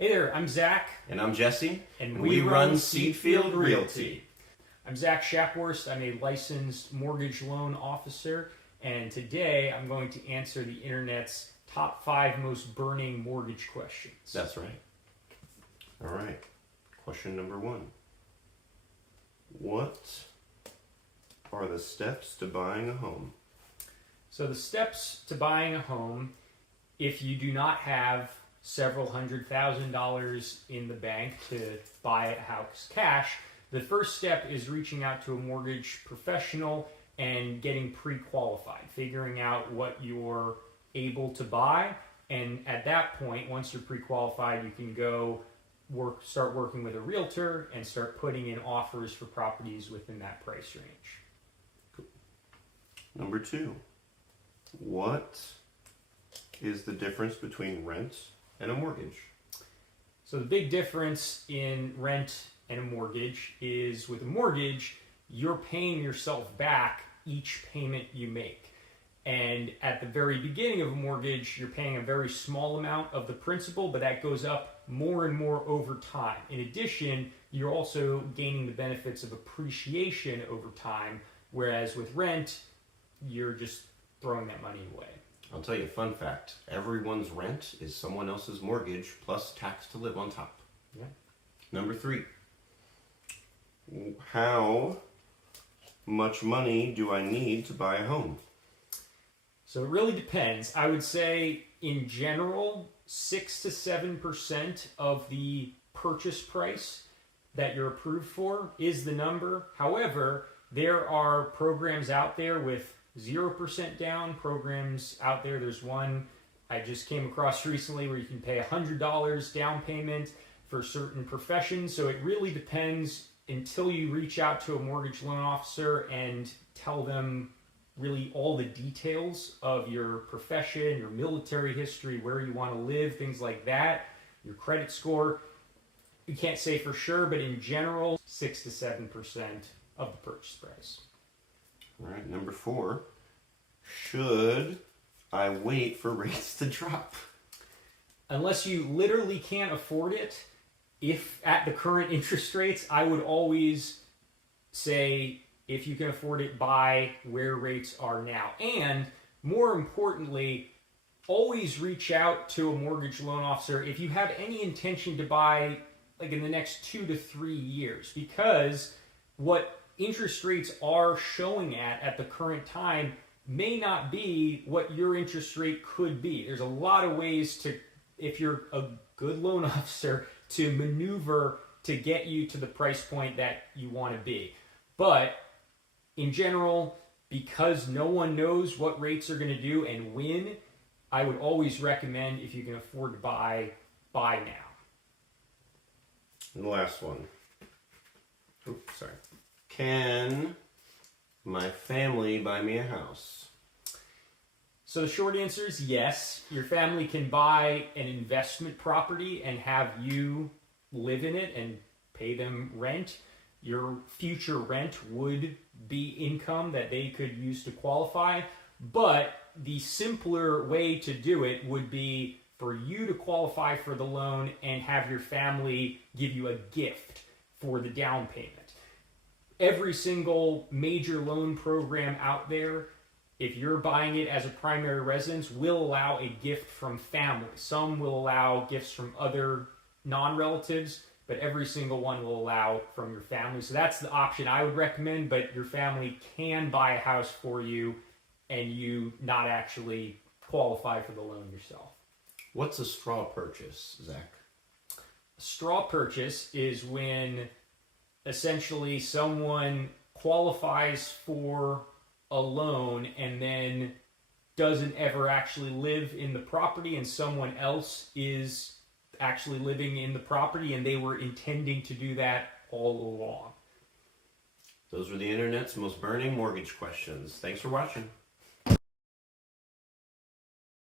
Hey there, I'm Zach. And I'm Jesse. And we run Seedfield Realty. I'm Zach Schaphorst. I'm a licensed mortgage loan officer. And today I'm going to answer the internet's top 5 most burning mortgage questions. That's right. All right. Question number 1. What are the steps to buying a home? So the steps to buying a home, if you do not have several $100,000 in the bank to buy a house cash, the first step is reaching out to a mortgage professional and getting pre-qualified, figuring out what you're able to buy. And at that point, once you're pre-qualified, you can go start working with a realtor and start putting in offers for properties within that price range. Cool. Number 2, what is the difference between rent and a mortgage? So the big difference in rent and a mortgage is with a mortgage, you're paying yourself back each payment you make. And at the very beginning of a mortgage, you're paying a very small amount of the principal, but that goes up more and more over time. In addition, you're also gaining the benefits of appreciation over time, whereas with rent, you're just throwing that money away. I'll tell you a fun fact. Everyone's rent is someone else's mortgage plus tax to live on top. Yeah. Number 3. How much money do I need to buy a home? So it really depends. I would say in general, 6 to 7% of the purchase price that you're approved for is the number. However, there are programs out there with 0% down, programs out there. There's one I just came across recently where you can pay $100 down payment for certain professions. So it really depends until you reach out to a mortgage loan officer and tell them really all the details of your profession, your military history, where you want to live, things like that, your credit score. You can't say for sure, but in general, 6 to 7% of the purchase price. All right, number 4. Should I wait for rates to drop? Unless you literally can't afford it, if at the current interest rates, I would always say if you can afford it, buy where rates are now. And more importantly, always reach out to a mortgage loan officer if you have any intention to buy like in the next 2 to 3 years, because what interest rates are showing at the current time may not be what your interest rate could be. There's a lot of ways to, if you're a good loan officer, to maneuver to get you to the price point that you want to be. But in general, because no one knows what rates are going to do and when, I would always recommend, if you can afford to buy now. And the last one. Oops, sorry. Can my family buy me a house? So the short answer is yes. Your family can buy an investment property and have you live in it and pay them rent. Your future rent would be income that they could use to qualify. But the simpler way to do it would be for you to qualify for the loan and have your family give you a gift for the down payment. Every single major loan program out there, if you're buying it as a primary residence, will allow a gift from family. Some will allow gifts from other non-relatives, but every single one will allow from your family. So that's the option I would recommend, but your family can buy a house for you and you not actually qualify for the loan yourself. What's a straw purchase, Zach? A straw purchase is when essentially someone qualifies for a loan and then doesn't ever actually live in the property, and someone else is actually living in the property and they were intending to do that all along. Those were the internet's most burning mortgage questions. Thanks for watching.